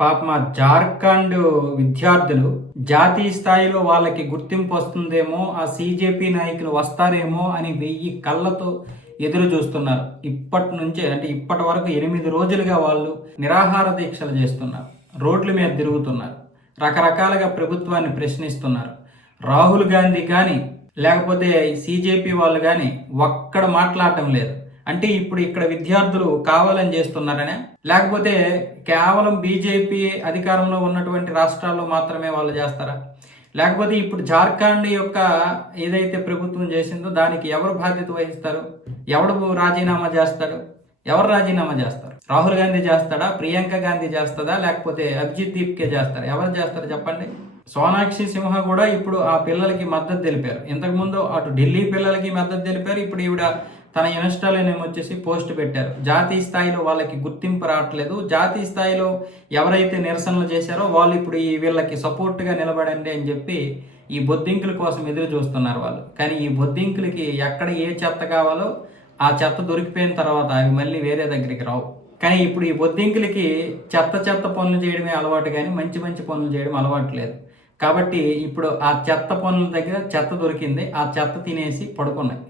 పాపం ఆ జార్ఖండ్ విద్యార్థులు జాతీయ స్థాయిలో వాళ్ళకి గుర్తింపు వస్తుందేమో, ఆ సీజేపీ నాయకులు వస్తారేమో అని 1000 కళ్ళతో ఎదురు చూస్తున్నారు. ఇప్పటి నుంచే అంటే ఇప్పటి వరకు 8 రోజులుగా వాళ్ళు నిరాహార దీక్షలు చేస్తున్నారు. రోడ్ల మీద తిరుగుతున్నారు. రకరకాలుగా ప్రభుత్వాన్ని ప్రశ్నిస్తున్నారు. రాహుల్ గాంధీ కానీ లేకపోతే సీజేపీ వాళ్ళు కానీ ఒక్కడ మాట్లాడటం లేదు. అంటే ఇప్పుడు ఇక్కడ విద్యార్థులు కావాలని చేస్తున్నారనే, లేకపోతే కేవలం బీజేపీ అధికారంలో ఉన్నటువంటి రాష్ట్రాల్లో మాత్రమే వాళ్ళు చేస్తారా? లేకపోతే ఇప్పుడు జార్ఖండ్ యొక్క ఏదైతే ప్రభుత్వం చేసిందో దానికి ఎవరు బాధ్యత వహిస్తారు? ఎవడు రాజీనామా చేస్తాడు? ఎవరు రాజీనామా చేస్తారు? రాహుల్ గాంధీ చేస్తాడా? ప్రియాంక గాంధీ చేస్తుందా? లేకపోతే అభిజిత్ దీప్కే చేస్తారా? ఎవరు చేస్తారు చెప్పండి? సోనాక్షి సింహ కూడా ఇప్పుడు ఆ పిల్లలకి మద్దతు తెలిపారు. ఇంతకుముందు అటు ఢిల్లీ పిల్లలకి మద్దతు తెలిపారు. ఇప్పుడు ఈవిడ తన ఇన్స్టాలోనేమో వచ్చేసి పోస్ట్ పెట్టారు. జాతీయ స్థాయిలో వాళ్ళకి గుర్తింపు రావట్లేదు, జాతీయ స్థాయిలో ఎవరైతే నిరసనలు చేశారో వాళ్ళు ఇప్పుడు ఈ వీళ్ళకి సపోర్ట్గా నిలబడండి అని చెప్పి ఈ బొద్దింకుల కోసం ఎదురు చూస్తున్నారు వాళ్ళు. కానీ ఈ బొద్దింకులకి ఎక్కడ ఏ చెత్త కావాలో ఆ చెత్త దొరికిపోయిన తర్వాత అవి మళ్ళీ వేరే దగ్గరికి రావు. కానీ ఇప్పుడు ఈ బొద్దింకులకి చెత్త పనులు చేయడమే అలవాటు, కానీ మంచి మంచి పనులు చేయడం అలవాటు లేదు. కాబట్టి ఇప్పుడు ఆ చెత్త పనుల దగ్గర చెత్త దొరికింది, ఆ చెత్త తినేసి పడుకున్నాయి.